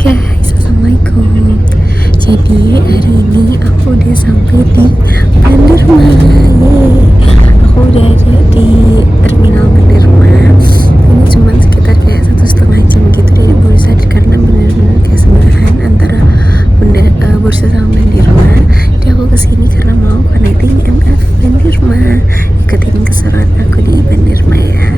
Guys, assalamualaikum. Jadi hari ini aku udah sampai di Bandirma. Aku udah ada di terminal Bandirma. Ini cuma sekitar kayak 1,5 jam gitu dari Bursa, karena bener-bener kayak sebelahan antara Bursa sama Bandirma. Jadi aku kesini karena mau connecting MF Bandirma. Ikutin keseruan aku di Bandirma ya.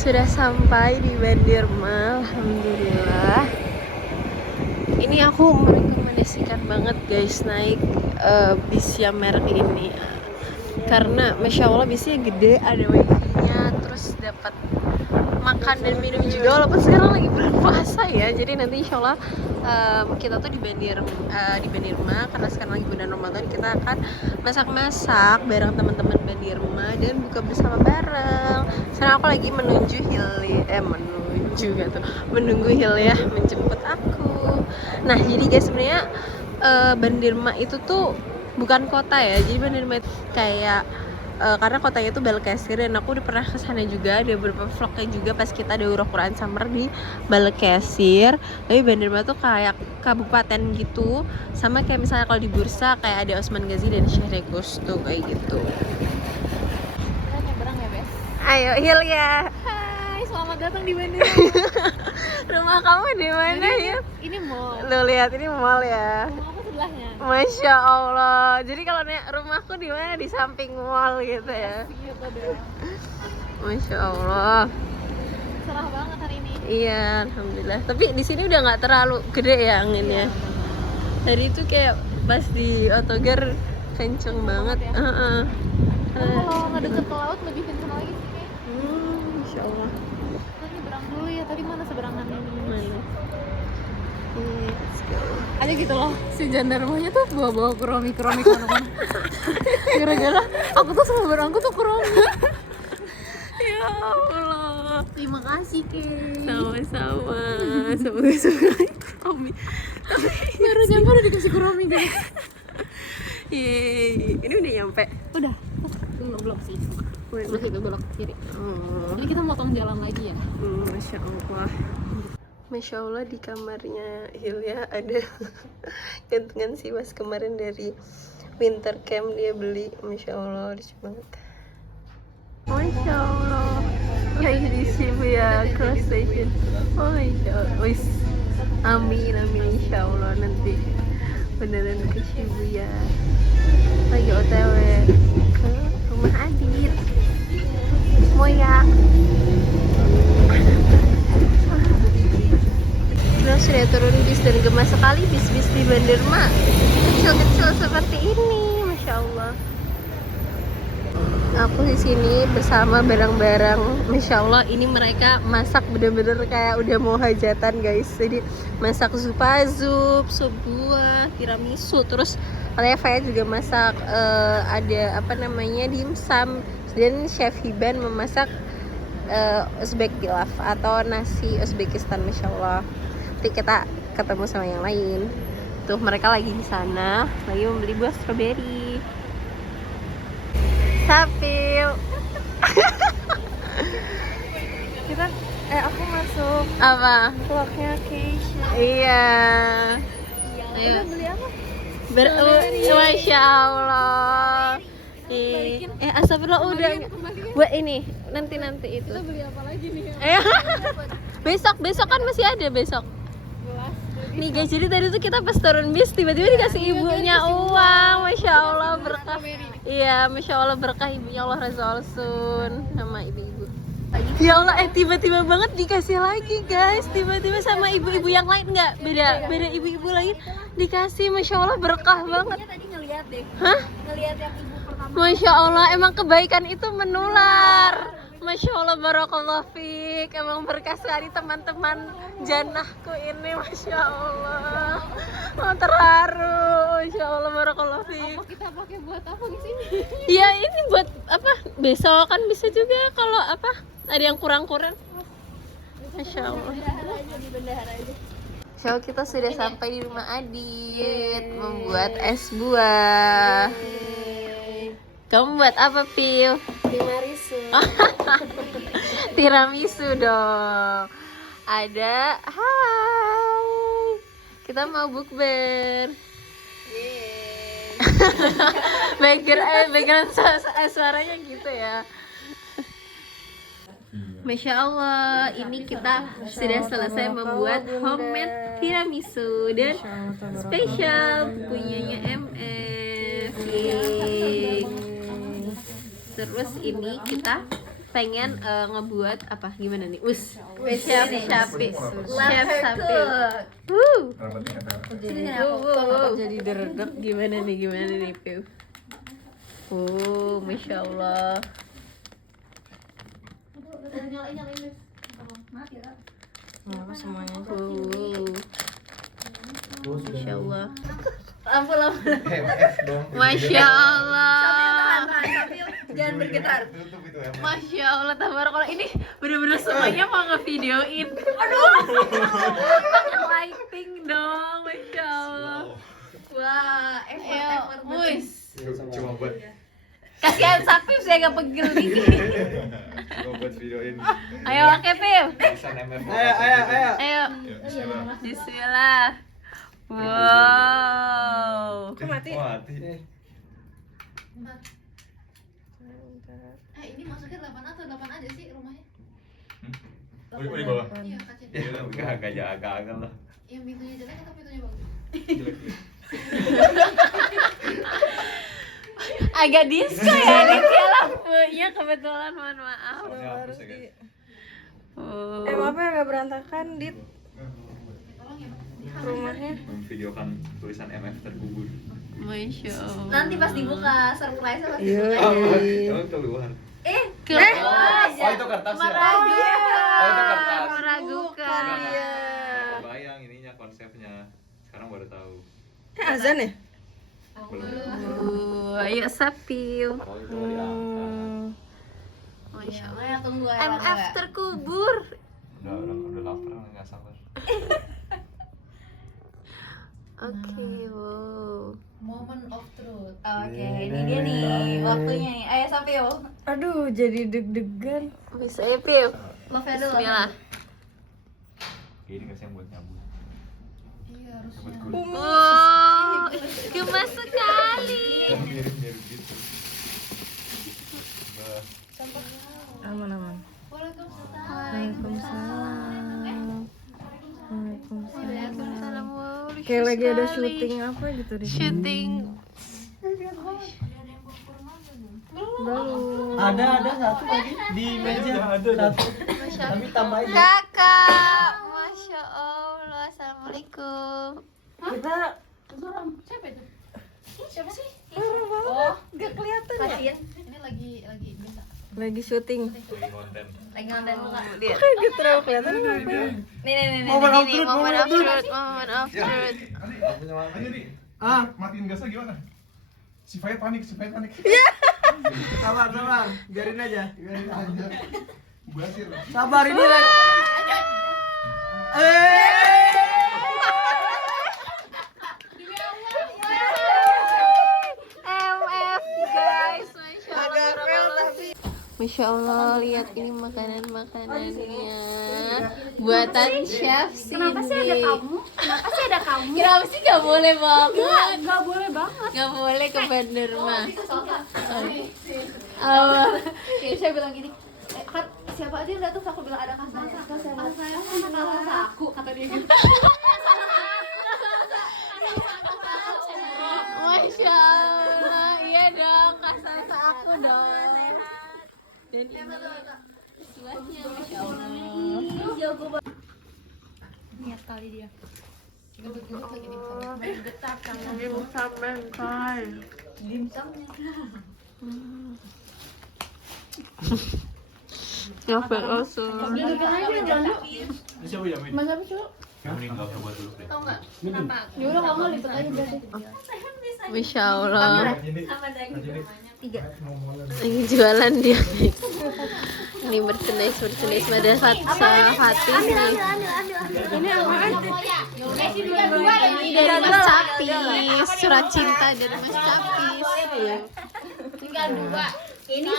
Sudah sampai di Bandirma, alhamdulillah. Ini aku merekomendasikan banget guys naik bis yang merek ini, karena masya Allah bisnya gede, ada wifi-nya, terus dapat makan dan minum juga, walaupun sekarang lagi bulan puasa ya. Jadi nanti insya Allah kita tuh di Bandirma, karena sekarang lagi bulan Ramadan, kita akan masak-masak bareng teman-teman Bandirma dan buka bersama bareng. Sekarang aku lagi menunggu Hilya menjemput aku. Nah jadi guys, sebenarnya Bandirma itu tuh bukan kota ya. Jadi Bandirma itu kayak karena kotanya itu Balikasir, dan aku udah pernah kesana juga, ada beberapa vlognya juga pas kita daurah Quran Summer di Balikasir. Tapi Bandirma tuh kayak kabupaten gitu, sama kayak misalnya kalau di Bursa kayak ada Osman Ghazi dan Syekh Regus tuh kayak gitu. Kita nyebrang ya, Bes? Ayo Hilya. Hai, selamat datang di Bandirma. Rumah kamu di mana ya? Ini mall. Lo lihat, ini mall ya. Rumah aku sebelahnya. Masya Allah. Jadi kalau nanya rumahku di mana, di samping mall gitu ya. Gitu deh. Masya Allah. Cerah banget hari ini. Iya, alhamdulillah. Tapi di sini udah nggak terlalu gede ya anginnya. Tadi itu kayak pas di Otogar kenceng banget. Ya. Heeh. Kalau nggak deket ke laut lebih kenceng lagi sih kayak. Masya Allah. Kita nyebrang dulu ya. Tadi mana seberangannya nih? Mana? Let's go. Ada gitu loh, si jandarmanya tuh bawa-bawa keromi kemana-mana. Gara-gara aku tuh sama barangku tuh keromi. Ya Allah. Terima kasih, Kay. Sama-sama. Semoga Amin. Baru nyampe udah dikasih keromi guys. Yeay. Ini udah nyampe. Udah. Belum sih. Belum itu belok kiri. Jadi kita motong jalan lagi ya. Masya Allah. Masya Allah, di kamarnya Hilya ada gantungan siwas kemarin dari winter camp dia beli. Masya Allah, lucu banget. Masya Allah, lagi di Shibuya Cross Station. Oh Masya Allah. Wis. Amin, amin, insya Allah nanti beneran ke Shibuya. Lagi OTW ke rumah Adit Moya. Sudah turun bis dan gemas sekali bis-bis di Bandirma, kecil-kecil seperti ini, masya Allah. Aku di sini bersama barang-barang, masya Allah. Ini mereka masak bener-bener kayak udah mau hajatan guys. Jadi masak zup, sup buah, tiramisu, terus Leva juga masak ada apa namanya dimsum, dan Chef Hiban memasak Uzbek pilaf atau nasi Uzbekistan, masya Allah. Nanti kita ketemu sama yang lain. Tuh mereka lagi di sana, lagi membeli buah stroberi. Sapil. Kita aku masuk apa? Vlognya Keisha. Iya. Ayo. Beli apa? Masya Allah. Astagfirullah udah. Buat ini nanti itu. Kita beli apa lagi nih? Besok kan masih ada besok. Nih guys, jadi tadi tuh kita pas turun bis tiba-tiba dikasih ibunya uang, masya Allah berkah. Iya, masya Allah berkah ibunya, Allah Razalsun sama ibu-ibu. Ya Allah, tiba-tiba banget dikasih lagi guys, tiba-tiba sama ibu-ibu yang lain nggak beda ibu-ibu lain dikasih, masya Allah berkah banget. Tadi ngeliat deh. Hah? Ngeliat yang ibu pertama. Masya Allah, emang kebaikan itu menular. Masya Allah, barakallah fiik. Emang berkah sekali teman-teman janahku ini, masya Allah. Terharu, masya Allah, barakallah fiik. Apa kita pakai buat apa di sini? Ya ini buat apa? Besok kan bisa juga kalau apa? Ada yang kurang-kurang. Masya Allah. Di bendahara aja. So, kita sudah sampai di rumah Adit membuat es buah. Kamu buat apa, Pil? Tiramisu dong. Ada, hai. Kita mau bukber. Background suaranya gitu ya. Masya Allah, ini kita sudah selesai membuat homemade tiramisu dan spesial punyanya MF. Yeay. Terus ini kita pengen ngebuat apa gimana nih? Chef sapi. Jadi deredek gimana nih, Piu? Masya Allah. Semuanya. Masya Allah. Lampu. Masya Allah. Jangan bergetar. Masya Allah, tabarakallah. Ini bener-bener semuanya mau ngevideoin. Aduh. Pakai lighting dong, Masya Allah. Wah, effort. Mus. Cuma buat Kasihan sapi saya gak pegel nih. videoin. Ayo, oke, Pil. Ayo. Bismillah. Bismillah. Wow. Mati. Ini masuknya 8 atau 8 aja sih rumahnya? Oh, di bawah. Iya, kaca. Ya, agak-agak lah. Yang pintunya jelek atau pintunya bagus? Agak disco ya ini lampunya kebetulan, mohon maaf. Soalnya hapus ya, guys. Maaf ya nggak berantakan Dit Tolong ya, Pak. rumahnya. Memvideokan tulisan MF terkubur. Masya Allah. Nanti pas dibuka surprise pasti Iya. dibuka. Oh, keluar. Kelas. Oh, itu kertas ya? Meragukan. Oh, itu kertas. Meragukan. Iya. Bayang ininya konsepnya. Sekarang baru tahu. Azan ya? Belum. Ayo sapi. Oh, itu mau diangkat. Masya Allah. Ya, tunggu ya. MF terkubur. Udah lapar, nggak sabar. Oke, wow. Moment of truth. Oke, ini dia nih waktunya nih. Ayo Sapio. Aduh, jadi deg-degan. Bisa ya, Pil? Love ya dulu. Bismillah. Ini kasih yang buat nyambung. Iya, harusnya. Buat kulit. Wow, gemas sekali. Mirip-mirip gitu. Bah. Aman-aman. Waalaikumsalam. Waalaikumsalam. Waalaikumsalam. Wow, lucu Kayak lagi ada sekali. syuting apa gitu di sini. Syuting. Belum. Ada satu lagi di meja satu. Tapi tambahin. Kakak, Masya Allah. Assalamualaikum. Kita Siapa itu? Siapa sih? oh, nggak kelihatan ya. Kasian. Ini lagi biasa. Lagi syuting. Lagi konten. Lagi ngonten muka. Dia. Kayak terlalu kelihatan kenapa? Nih. Moment of truth, Moment moment of of truth. truth, moment of truth. Ayo nih. Ah, Matiin gasnya gimana? Si Fahid panik. sabar. Biarin aja. Basir. Sabar ini lagi. MF guys, Masya Allah, lihat ini makanan-makanannya buatan chef sini. Kenapa sih ada kamu? Kenapa sih gak boleh banget? Gak boleh banget. Gak boleh ke vendor mah. Ya, saya bilang gini, kan siapa aja yang datang aku bilang ada kasa aku kata dia gitu. Masya Allah, iya dong, kasar aku dong. Dan ini suasnya Masya Allah. Niat kali dia. Gebet-gebet lagi nih. Getar kan. Ini musam mentai. Dimsumnya. Ngapel also. Siapa ya, Min? Mas apa cuy? Yang meninggal coba dulu, Fred. Tau nggak? Kenapa? Ya udah kamu lipat aja berarti. Masya Allah. Sama daging. 3. Lagi jualan dia guys. Ini merchandise pada saat hati nih. Ini apaan? Ini dari Mas Capis, surat cinta dari Mas Capis. Tinggal 2. Ini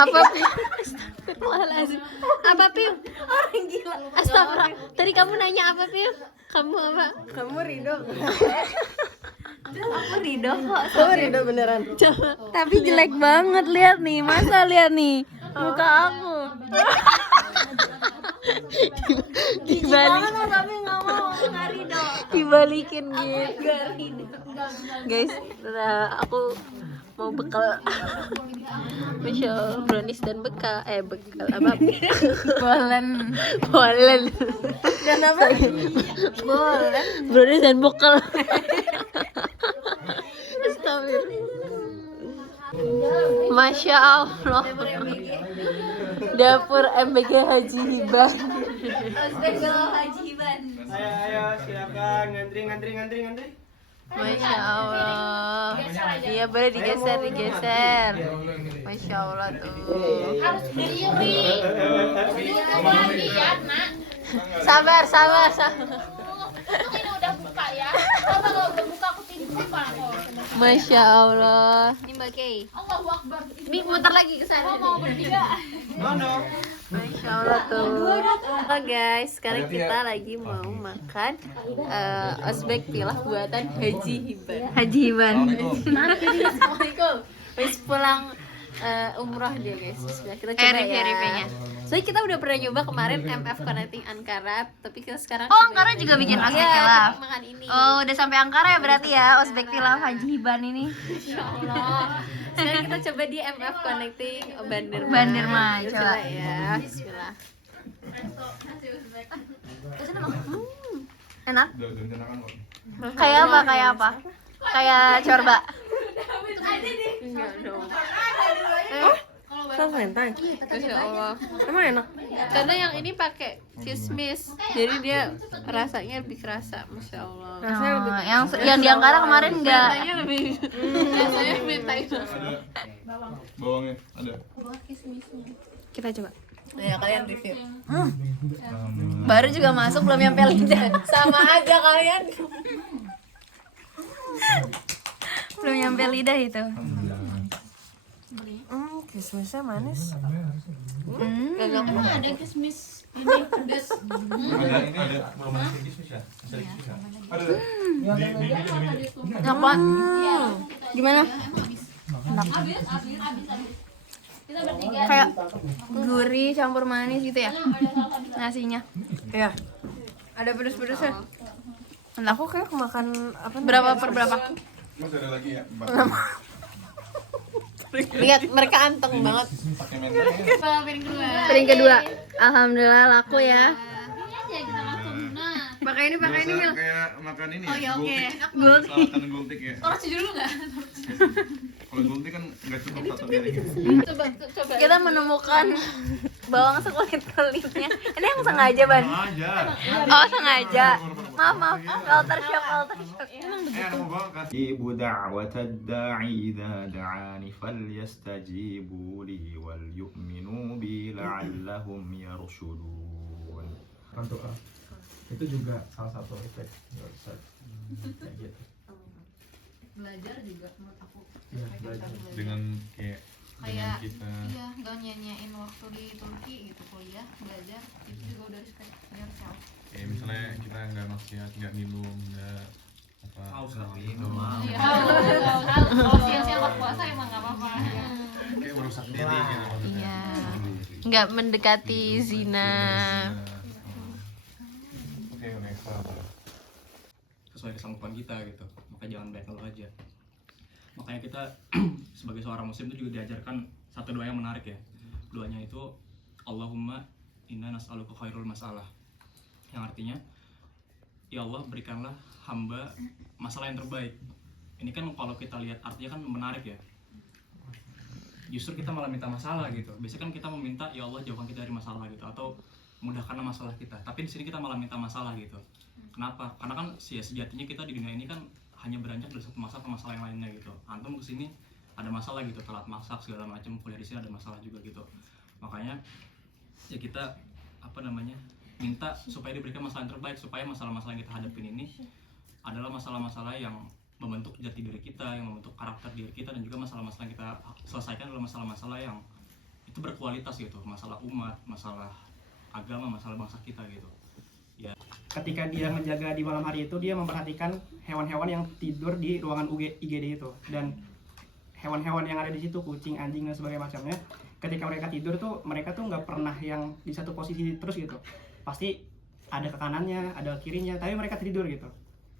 Apa Piu? Astagfirullahaladzim. Apa Piu? Orang gila. Astagfirullah. Tadi kamu nanya apa Piu? Kamu apa? Kamu Ridho. Aku Ridho kok. Kamu Ridho beneran. Coba. Tapi jelek banget, lihat nih. Masa lihat nih muka aku. Dibalik, Tapi nggak mau nggak Ridho. dibalikin gitu. Guys, aku mau bekal. Masya Allah, brownies dan bekal. Bekal apa? Bolen. Bolen. Dan apa? Bolen. Brownies dan bekal. Astagfirullah. Masya Allah. Dapur MBG Haji Hibah. Ayo silakan ngantri. Masya Allah. Iya boleh digeser. Masya Allah tuh. Harus berdiri. Kamu lagi ya, Nak. Sabar. Untung ini udah buka ya. Kalau nggak udah buka aku tidur kok. Masya Allah. Ini Mbak Kay. Allahu Akbar. Ini muter lagi ke sana. Mau bertiga. Masya Allah tuh. Oke guys, sekarang kita lagi mau makan osbek pilah buatan Haji Hiban. Haji Iban. Assalamualaikum. Habis pulang umroh dia guys. Bismillah, kita coba ya. RP-nya. Soalnya kita udah pernah nyoba kemarin MF Connecting Ankara, tapi kita sekarang Oh, coba Ankara yang juga bikin Iya, osbek pilah. kita makan ini. Oh, udah sampai Ankara ya berarti ya osbek pilah Haji Iban ini. Masya Allah. Sekarang kita coba di MF Connecting Banderma. Banderma, coba. Coba ya. Bismillah. Enak? Udah direncanakan kok. Kayak apa? Kayak corba. Enggak dong. Saus mentai. Masya Allah. Emang enak. Karena yang ini pakai kismis, jadi dia rasanya lebih kerasa, masya Allah. Rasanya lebih. Yang di Ankara kemarin enggak. Rasanya lebih, rasanya lebih Thailand. Bawangnya ada. Kita coba. Ya kalian review. Baru juga masuk belum nyampe lidah. Sama aja kalian. Belum nyampe lidah itu. Kismisnya manis. Emang ada kismis ini pedes. Ada ini ada belum ada kismis ya? Ada kismis ya? Ada. Enak banget. Gimana? Kita bertiga. Kayak gurih campur manis gitu ya nasinya. Iya. Ada pedes-pedesnya. Aku kayak makan apa? Berapa per berapa? Mas ada lagi ya? Lihat mereka anteng banget. Pakai mentega. Piring kedua. Piring kedua. Alhamdulillah laku ya. Ini aja kita langsung. Nah, Pakai ini Mil. Kayak makan ini oh ya, ya oke. gultik. Salatan gultik ya. Orang dulu enggak? Kalau gultik kan nggak cukup satu piring. Coba. Kita menemukan bawang sekulit-kulitnya. Ini yang sengaja, Ban. Aja. Oh, sengaja. Maaf. Culture shock. Ada mau bawa kan? أجيب دعوة الداعي إذا دعاني فليستجيبوا لي وليؤمنوا بي لعلهم يرشدون. Doa. Itu juga salah satu efek kayak gitu. Belajar juga menurut aku. Ya, belajar. Dengan kayak dengan kita. Iya, enggak nyanyain waktu di Turki gitu kuliah, belajar itu juga udah respect yourself. Kayak misalnya kita nggak maksiat, nggak minum, nggak apa. Iya, kalau siang-siang pas puasa emang enggak apa-apa. Kayak merusak diri gitu maksudnya. Iya. Nggak mendekati zina. Oke, next apa? Sesuai kesanggupan kita gitu, maka jangan baik ngeluh aja. Makanya kita sebagai seorang muslim itu juga diajarkan satu doa yang menarik ya. Doanya itu Allahumma inna nas'aluka khairul masalah, yang artinya ya Allah berikanlah hamba masalah yang terbaik. Ini kan kalau kita lihat artinya kan menarik ya. Justru kita malah minta masalah gitu. Biasanya kan kita meminta ya Allah jauhkan kita dari masalah gitu, atau mudahkanlah masalah kita. Tapi di sini kita malah minta masalah gitu. Kenapa? Karena kan sejatinya kita di dunia ini kan hanya beranjak dari satu masalah ke masalah yang lainnya gitu. Antum kesini ada masalah gitu, telat masak segala macam, kuliah di sini ada masalah juga gitu. Makanya ya kita minta supaya diberikan masalah yang terbaik, supaya masalah-masalah yang kita hadapin ini adalah masalah-masalah yang membentuk jati diri kita, yang membentuk karakter diri kita, dan juga masalah-masalah yang kita selesaikan adalah masalah-masalah yang itu berkualitas gitu, masalah umat, masalah agama, masalah bangsa kita gitu. Ya. Ketika dia menjaga di malam hari itu, dia memperhatikan hewan-hewan yang tidur di ruangan IGD itu, dan hewan-hewan yang ada di situ, kucing, anjing dan sebagainya macamnya, ketika mereka tidur tuh mereka tuh nggak pernah yang di satu posisi terus gitu, pasti ada ke kanannya, ada ke kirinya, tapi mereka tidur gitu.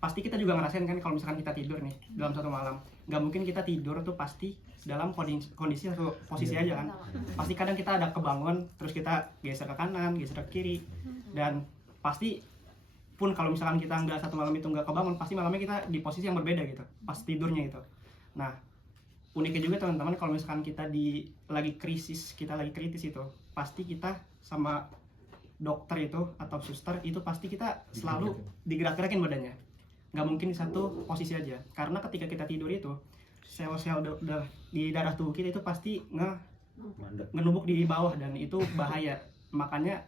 Pasti kita juga ngerasain kan kalau misalkan kita tidur nih dalam satu malam, nggak mungkin kita tidur tuh pasti dalam kondisi satu posisi aja kan, pasti kadang kita ada kebangun terus kita geser ke kanan, geser ke kiri, dan pasti pun kalau misalkan kita nggak satu malam itu nggak kebangun, pasti malamnya kita di posisi yang berbeda gitu pas tidurnya itu. Nah uniknya juga teman-teman, kalau misalkan kita lagi kritis itu, pasti kita sama dokter itu atau suster itu pasti kita selalu digerak-gerakin badannya, nggak mungkin di satu posisi aja, karena ketika kita tidur itu sel-sel di darah tubuh kita itu pasti ngenumpuk di bawah, dan itu bahaya. Makanya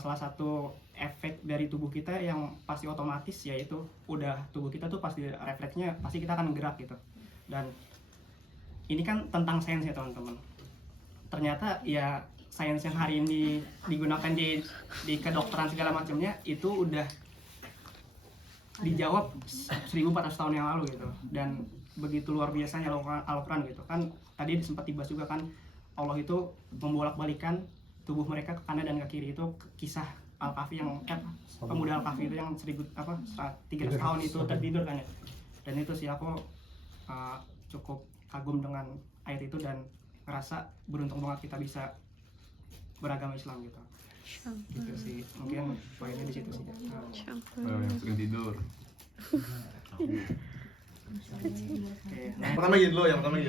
salah satu efek dari tubuh kita yang pasti otomatis, yaitu udah tubuh kita tuh pasti refleksnya pasti kita akan gerak gitu. Dan ini kan tentang sains ya teman-teman, ternyata ya sains yang hari ini digunakan di kedokteran segala macamnya itu udah dijawab 1400 tahun yang lalu gitu. Dan begitu luar biasanya Al-Quran gitu kan, tadi sempat dibahas juga kan, Allah itu membolak-balikan tubuh mereka ke kanan dan ke kiri. Itu kisah Al-Kahfi yang pemuda Al-Kahfi itu yang 300 tahun itu tertidur kan ya. Dan itu sih aku cukup kagum dengan ayat itu dan ngerasa beruntung banget kita bisa beragama Islam gitu. Gitu sih, mungkin poinnya di situ sih. Yang sering tidur. Yang pertama gitu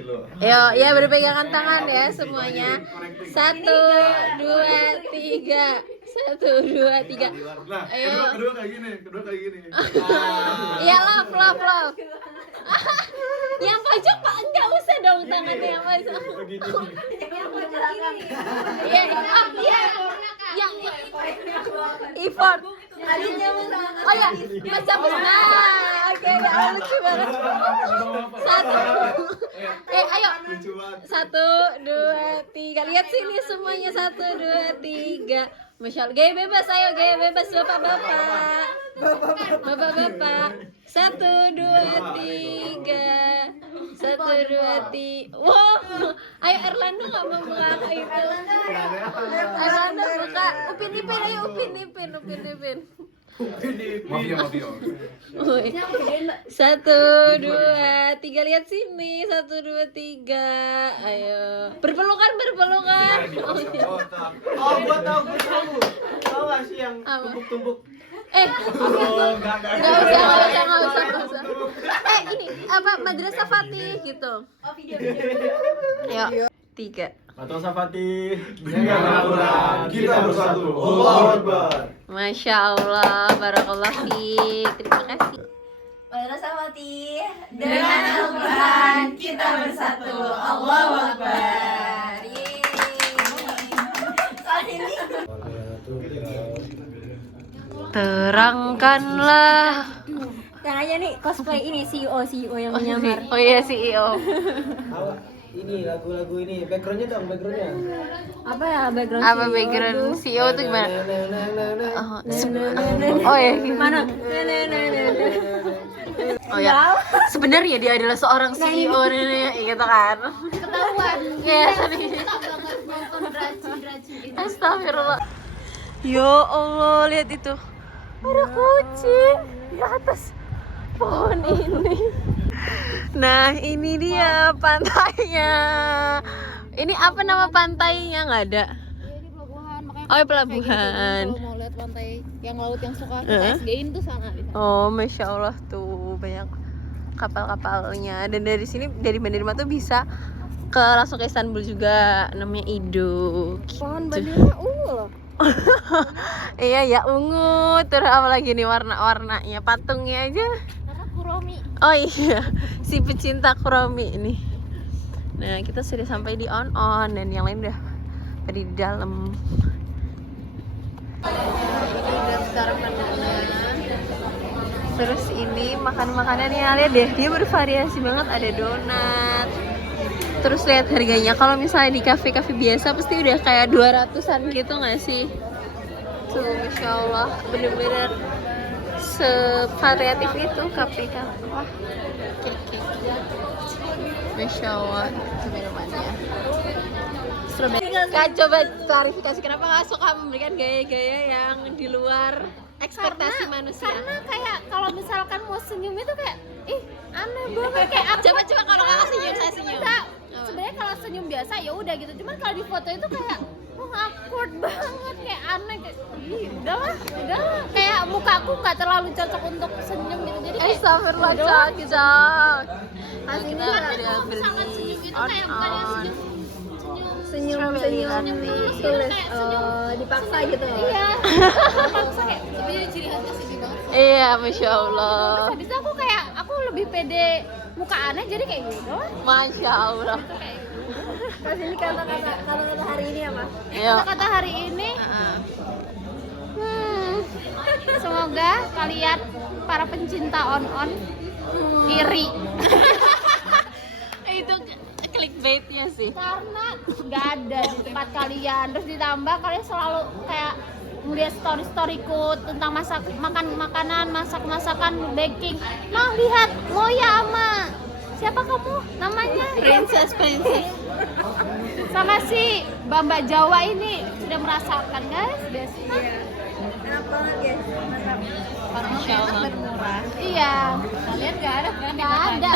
loh. Yo, ya berpegangan tangan ya semuanya. 1, 2, 3. 1, 2, 3. Nah, Ayo. kedua kayak gini. Iya, love. Yang pojok Pak, enggak usah dong tangannya yang pojok. Iya, iya. Yang effort. Oh ya, Mas Campus. Nah, oke, ya lucu banget. 1. Ayo. 1, 2, 3. Lihat sini semuanya. 1, 2, 3. Masya Allah, gaya bebas, ayo gaya bebas bapak-bapak. 1, 2, 3. 1, 2, 3. Wow, ayo Erlando nggak mau buka itu. Erlando buka. Upin Ipin, ayo Upin Ipin. Mafia. 1, 2, 3. Lihat sini. 1, 2, 3. Ayo. Berpelukan. Oh, iya. Gua tahu. Tahu nggak sih yang tumpuk-tumpuk? Nggak usah. Ini apa Madrasah Fatih gitu. Video. Ayo. 3. Madrasah Fatih. Kita bersatu. Allahu Akbar. Masya Allah, barakallah fiik. Terima kasih. Madrasah Fatih, dengan Al-Quran kita bersatu. Allahu Akbar. Terangkanlah. Yang aja nih cosplay ini CEO yang menyamar. Oh iya CEO. Ini lagu-lagu ini backgroundnya. Apa ya background? Apa background CEO itu gimana? Oh ya Gimana? Oh ya. Sebenarnya dia adalah seorang CEO gitu kan. Ketahuan. Ya, Kita banget nonton Dracin. Astagfirullah. Ya Allah, lihat itu. Ada kucing di atas pohon ini. Nah, ini dia pantainya. Ini apa nama pantainya? Nggak ada. Ini pelabuhan, makanya Oh, pelabuhan. kalau mau lihat pantai yang laut yang suka kita SG-in tuh sana di sana. Oh, Masya Allah tuh banyak kapal-kapalnya. Dan dari sini, dari Bandirma tuh bisa langsung ke Istanbul juga. Namanya Ido. Pohon Bandirma ungu loh. Iya ya, ungu. Terus apa lagi nih warna-warnanya? Patungnya aja. Karena Kuromi. Oh iya, si pecinta Kuromi ini. Nah, kita sudah sampai di on dan yang lain udah pada di dalam. Terus ini makan-makanannya, lihat deh, dia bervariasi banget. Ada donat, Terus lihat harganya. Kalau misalnya di kafe-kafe biasa pasti udah kayak 200-an gitu nggak sih? Tuh, Masya Allah, bener-bener sevariatif itu kafe-kafe. Wah, cake. Masya Allah, itu minumannya. Strawberry. Kak, coba klarifikasi kenapa nggak suka memberikan gaya-gaya yang di luar ekspektasi manusia? Karena kayak kalau misalkan mau senyum itu kayak ih aneh banget kayak aku. Coba kalau kakak senyum, saya senyum. Enggak, sebenarnya kalau senyum biasa ya udah gitu. Cuman kalau di foto itu kayak awkward banget, kayak aneh, kayak ih udahlah kayak mukaku nggak terlalu cocok untuk senyum gitu. Jadi kayak Astagfirullah, cocok. Kita udah beli kayak bukan yang senyum tulis dipaksa gitu. Iya. Dipaksa kayak Sebenarnya ciri khasnya sedih banget. Iya, Masya terus Allah. habis itu aku lebih pede muka aneh jadi kayak gitu. Masya Allah. Terus ini kata-kata hari ini apa? Ayo. Kata-kata hari ini semoga kalian para pencinta on iri Itu clickbaitnya sih. karena nggak ada di tempat kalian. Terus ditambah kalian selalu kayak melihat story-storyku tentang masakan baking. Nah lihat Moya sama siapa kamu namanya? Princess. Sama si Mbak Jawa ini sudah merasakan guys biasanya. Enak banget guys, mantap. Masya Allah. Murah. Iya. Kalian nggak ada kan? Nggak ada.